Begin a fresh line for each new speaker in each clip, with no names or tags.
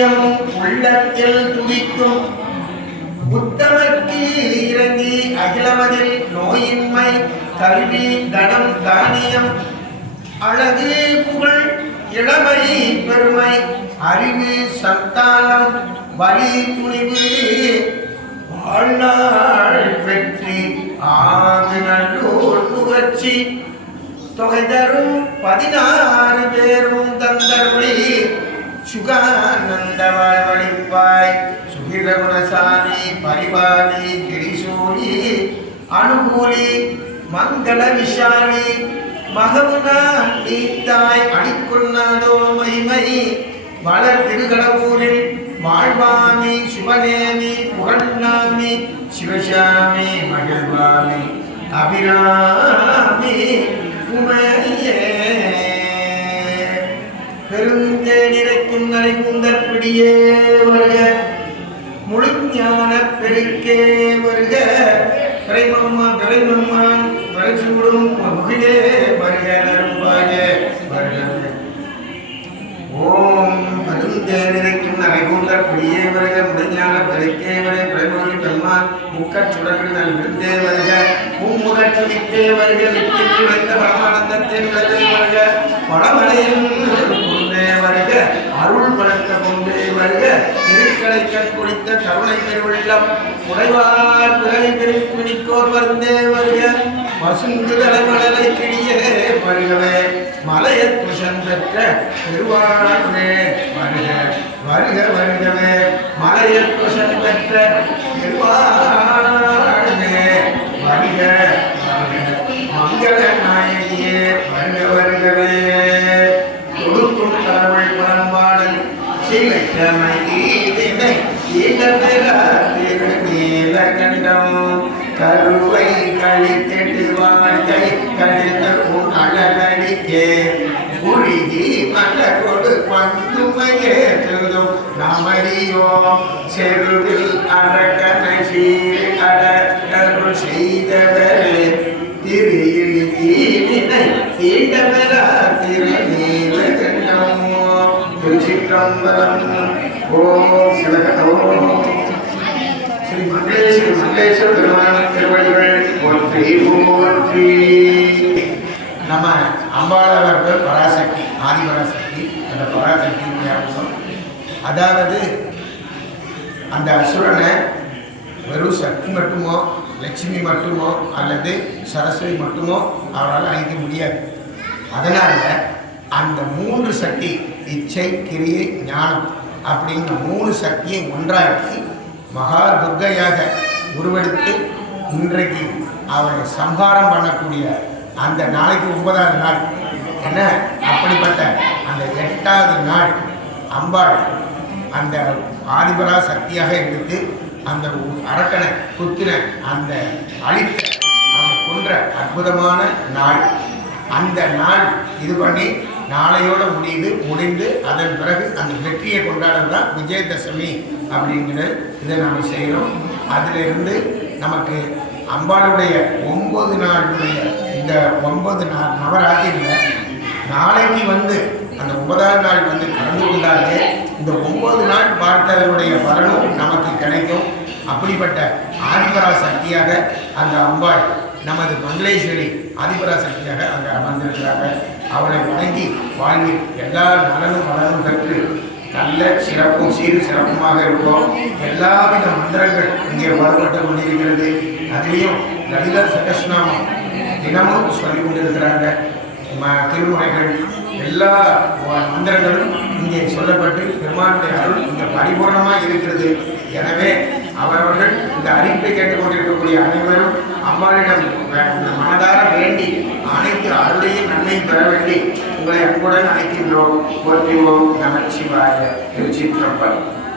நித்தியமும் உள்ளத்தில் துடிக்கும். உத்தமர்க்கு இறங்கி அகிலமதில் நோயின்மை கல்வி தனம் தானியம். அழகு புகழ் இளமை பெருமை அறிவு சந்தானம் வலி துணிவு. வாழ்நாள் வெற்றி ஆறு நல்லூர் நுகர்ச்சி தொகை தரும் பதினாறு பேரும் தந்தருளி. சுகானந்த வாழ்வழிப்பாய் சுகிரகுணசாமி பரிபாலி கிரிசூரி அனுகூலி மங்கள விஷாலி மகவுனா நீத்தாய் அடிக்குள்ளாதோ மைமை வளர் திருகடவூரில் வாழ்வாமி சுபநேமி புகழ்நாமி சிவசாமி மகிழ்வாமி அபிராமி உமையே. பெருந்தே நிறைக்கும் நரை கூந்தற் பிடியே வருக. முழு ஞான பெருக்கே வருக. கரைமம்மா கரைமம்மான் பரிசுடும் முகிலே வருக நரும்பாக ஓம் பெருந்தே நிறைக்கும் நரை கூந்தற் பிடியே வருக முழுஞான பெருக்கே வரை பிறைமொழி பெருமான் முக்கச் சுடர்கள் நல் விருந்தே வருக. பூமுகச் சுடித்தே வருக. விட்டில் குழைந்த பரமானந்தத்தை விளக்கே வருக. படமலையில் வருக அருள் வளர்த்த கொண்டே வருக திருக்கடை கற்குடித்த கருணை பெருவெள்ளம் உடைவார் பிறகு பிரிப்பிடிக்கோர் வந்தே வருக. வசுந்து தலைமலை கிடியே வருகவே மலைய துஷன் பெற்ற பெருவாழ்வே வருக. வருக வருகவே மலைய துஷன் பெற்ற பெருவாழ்வே வருக வருக. மங்கள நாயகியே வருக வருகவே. சிவத்தமை ஈதினை நீல கருவை கழித்திட்டு அழகடிக்கே மலரோடு பந்துமையே திருதும் நமரியோம் செருவில் ஸ்ரீ மங்களேஸ்வரி மங்களேஸ்வர திருவடிகள் போற்றி போற்றி நம்ம அம்பாளவர்கள் பராசக்தி ஆதிபராசக்தி அந்த பராசக்தி அம்சம். அதாவது அந்த அசுரனை வெறும் சக்தி மட்டுமோ லட்சுமி மட்டுமோ அல்லது சரஸ்வதி மட்டுமோ அவரால் அழிக்க முடியாது. அதனால் அந்த மூன்று சக்தி இச்சை கிரியை ஞானம் அப்படிங்கிற மூணு சக்தியை ஒன்றாக்கி மகா துர்கையாக உருவெடுத்து இன்றைக்கு அவரை சம்ஹாரம் பண்ணக்கூடிய அந்த நாளைக்கு ஒன்பதாவது நாள். என்ன? அப்படிப்பட்ட அந்த எட்டாவது நாள் அம்பாள் அந்த ஆதிபரா சக்தியாக எடுத்து அந்த அரக்கனை குத்தின அந்த அழித்த அவன் கொன்ற அற்புதமான நாள். அந்த நாள் இது பண்ணி நாளையோட முடிவு முடிந்து அதன் பிறகு அந்த வெற்றியை கொண்டாடுறது தான் விஜயதசமி அப்படிங்கிற இதை நாம் செய்கிறோம் அதிலிருந்து நமக்கு அம்பாளுடைய ஒன்பது நாளுடைய இந்த ஒன்பது நாள் நவராத்திரியில் நாளைக்கு வந்து அந்த ஒன்பதாவது நாள் வந்து கலந்து கொண்டாலே இந்த ஒன்பது நாள் பார்த்ததனுடைய பலனும் நமக்கு கிடைக்கும். அப்படிப்பட்ட ஆதிபரா சக்தியாக அந்த அம்பாள் நமது மங்களேஸ்வரி ஆதிபரா சக்தியாக அங்கே அமர்ந்திருக்கிறார்கள். அவனை வணங்கி வாழ்வில் எல்லா நலனும் மலனும் பெற்று நல்ல சிறப்பும் சீரும் சிறப்புமாக இருக்கும். எல்லாவித மந்திரங்கள் இங்கே வரப்பட்டு கொண்டிருக்கிறது. அதுலேயும் லலிதா சகஸ்நாமம் தினமும் சொல்லி கொண்டிருக்கிறாங்க. ம- திருமுறைகள் எல்லா வ- மந்திரங்களும் இங்கே சொல்லப்பட்டு பெருமானுடைய அருள் இங்கே பரிபூர்ணமாக இருக்கிறது. எனவே அவரவர்கள் இந்த அறிவிப்பை கேட்டுக்கொண்டிருக்கக்கூடிய அனைவரும்
அம்பாளிடம் மனதார வேண்டி அனைத்து அருளையும் நன்மை பெற வேண்டி உங்களை அன்புடன் அழைக்கின்றோம். போற்றுவோம். நமச்சிவாய திருச்சிற்றம்பலம்.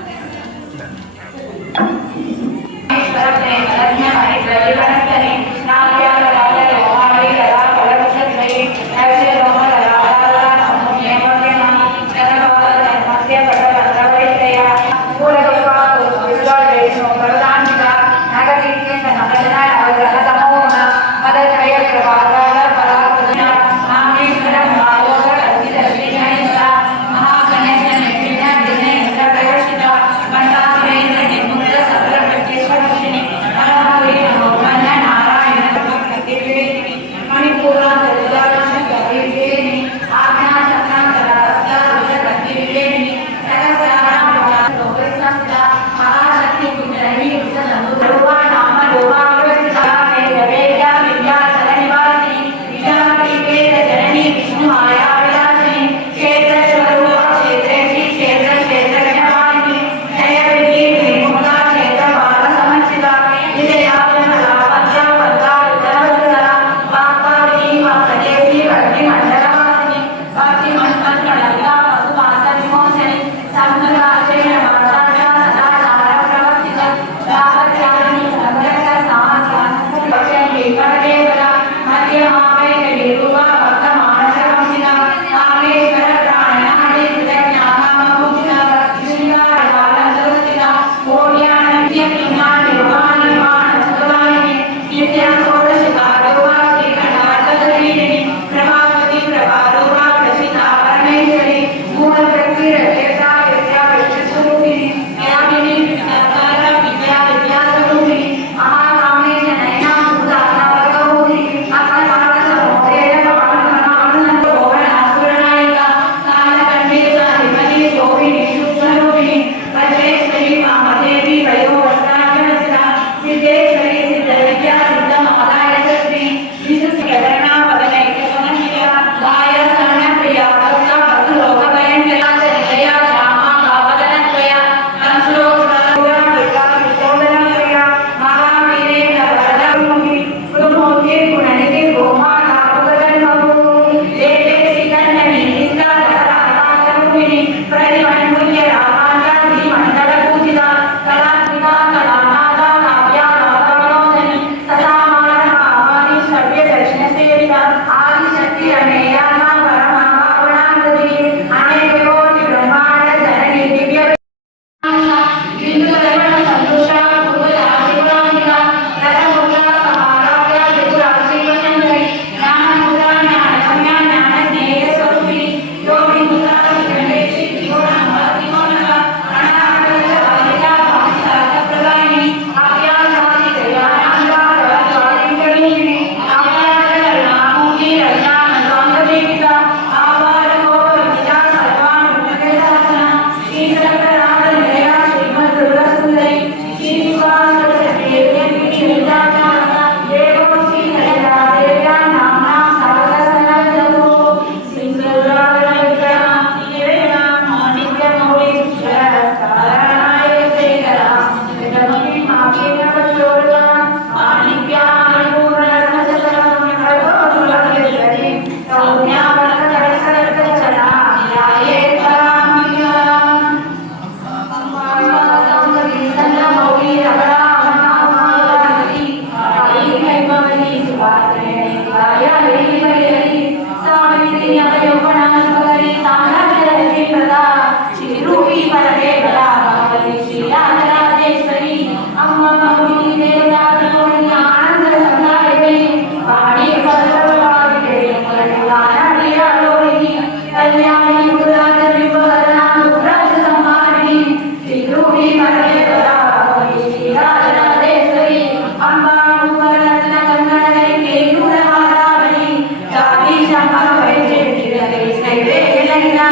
అంశాలు పరిచయం చేయాలి అయితే ఏదైనా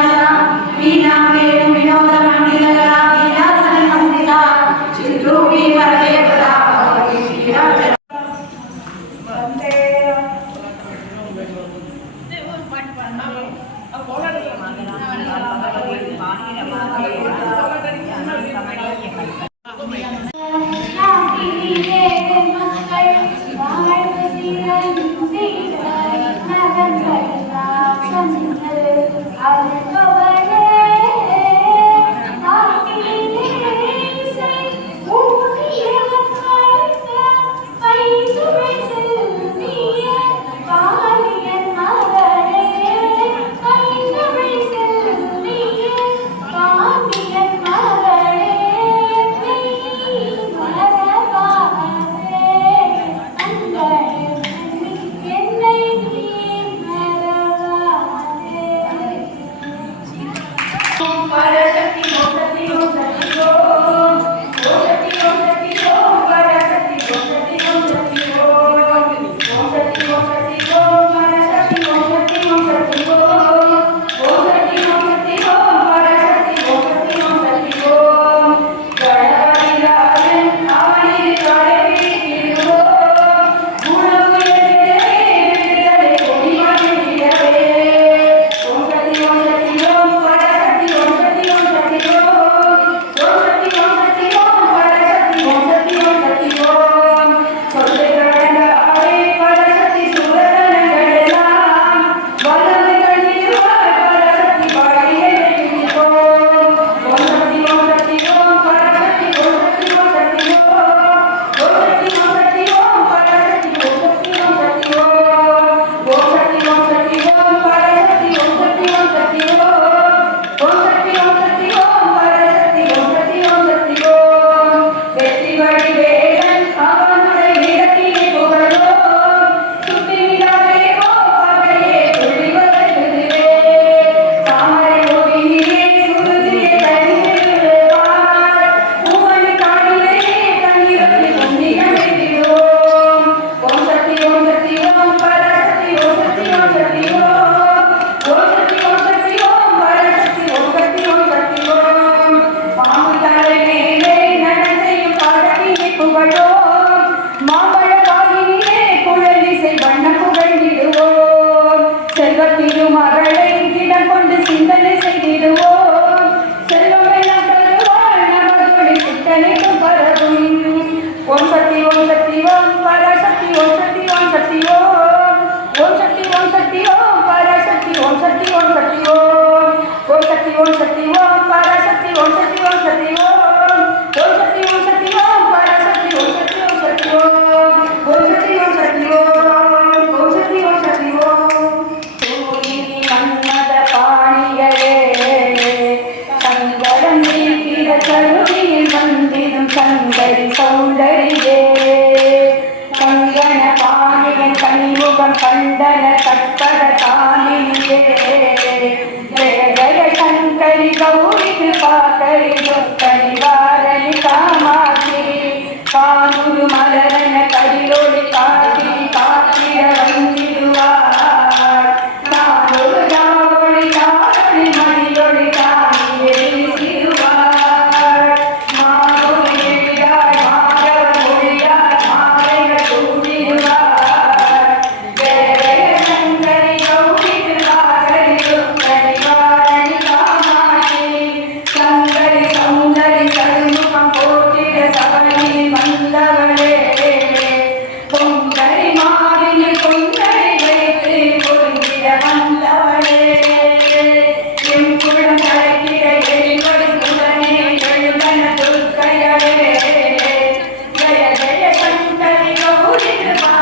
れば。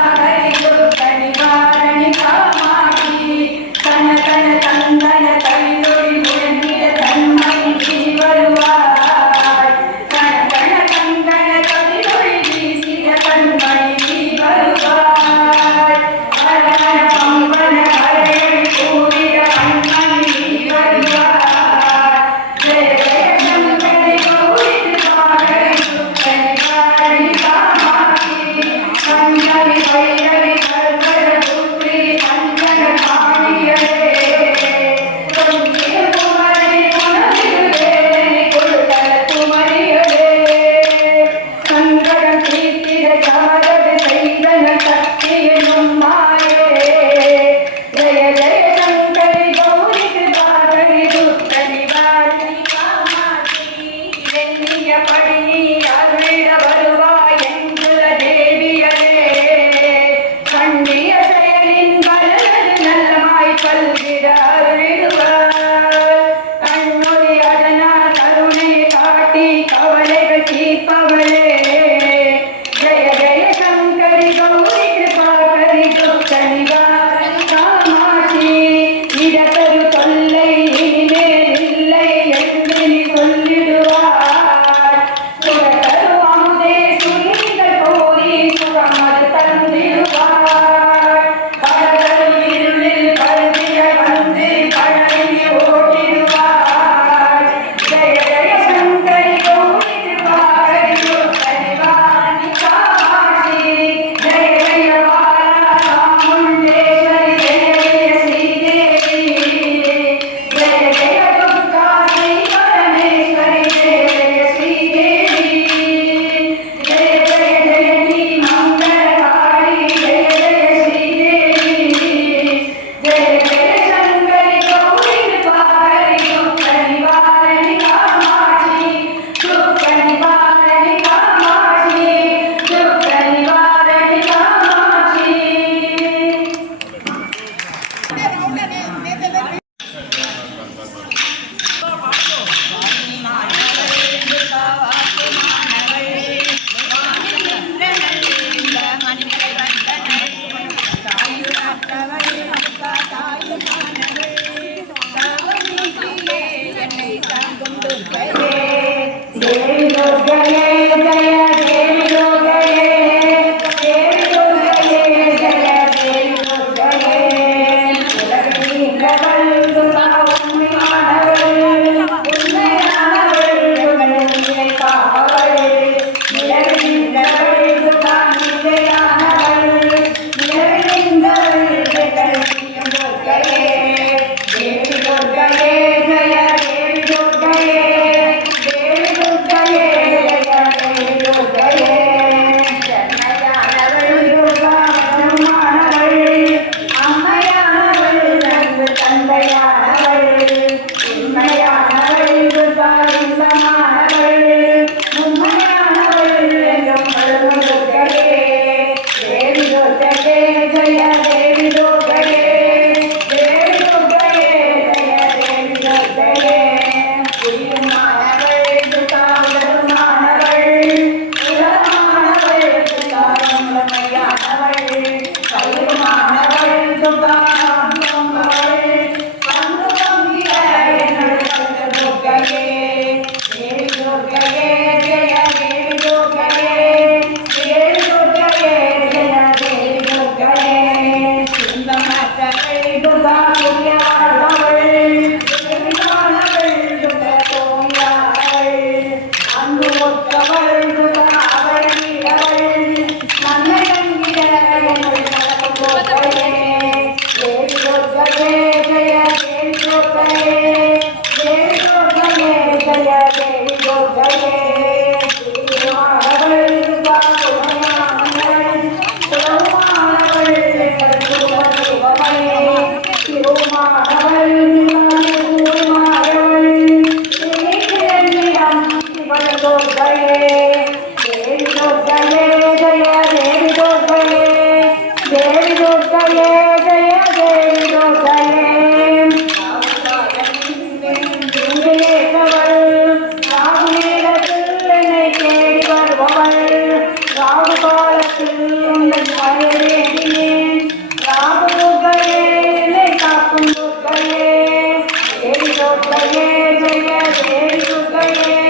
ஜெய ஜெய தேவி துர்கையே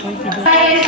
Thank you.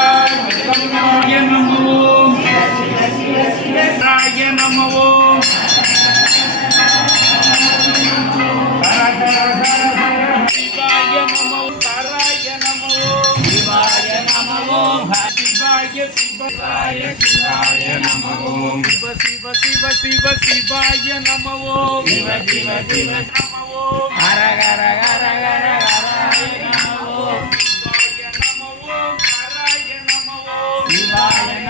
சிவ சிவ சிவ சிவாய நம ஓம் சிவ சிவ சிவ நம ஓம் ஹர ஹர ஹர ஹர ஹராய நம ஓம் சிவாய நம ஓம் ஹராய நம ஓம் சிவாய நம